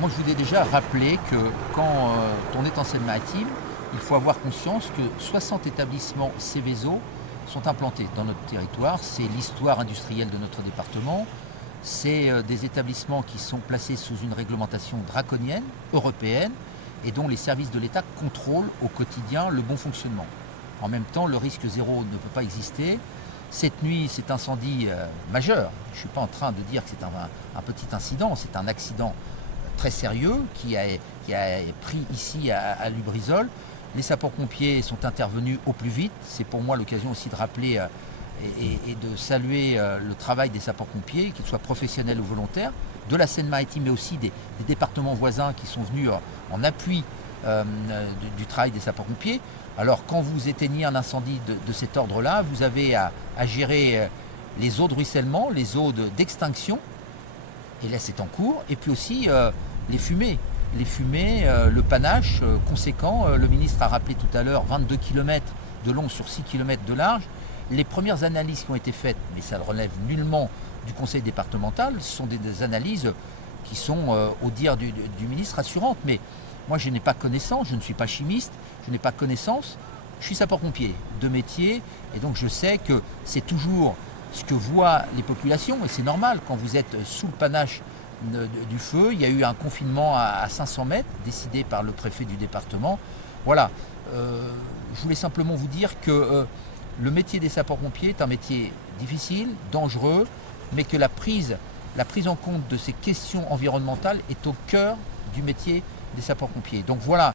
Moi, je voulais déjà rappeler que quand on est en Seine-Maritime, il faut avoir conscience que 60 établissements Céveso sont implantés dans notre territoire. C'est l'histoire industrielle de notre département. C'est des établissements qui sont placés sous une réglementation draconienne, européenne, et dont les services de l'État contrôlent au quotidien le bon fonctionnement. En même temps, le risque zéro ne peut pas exister. Cette nuit, cet incendie majeur, je ne suis pas en train de dire que c'est un petit incident, c'est un accident très sérieux qui a pris ici à Lubrizol. Les sapeurs-pompiers sont intervenus au plus vite. C'est pour moi l'occasion aussi de rappeler et de saluer le travail des sapeurs-pompiers, qu'ils soient professionnels ou volontaires, de la Seine-Maritime, mais aussi des départements voisins qui sont venus en appui du travail des sapeurs-pompiers. Alors quand vous éteignez un incendie de cet ordre-là, vous avez à gérer les eaux de ruissellement, les eaux d'extinction, et là c'est en cours, et puis aussi les fumées. Les fumées, le panache conséquent, le ministre a rappelé tout à l'heure 22 km de long sur 6 km de large. Les premières analyses qui ont été faites, mais ça ne relève nullement du conseil départemental, ce sont des analyses qui sont, au dire du ministre, assurantes. Mais moi je n'ai pas connaissance, je ne suis pas chimiste, je n'ai pas connaissance, je suis sapeur-pompier de métier, et donc je sais que c'est toujours ce que voient les populations, et c'est normal quand vous êtes sous le panache du feu. Il y a eu un confinement à 500 mètres décidé par le préfet du département. Voilà, je voulais simplement vous dire que le métier des sapeurs-pompiers est un métier difficile, dangereux, mais que la prise en compte de ces questions environnementales est au cœur du métier des sapeurs-pompiers. Donc voilà,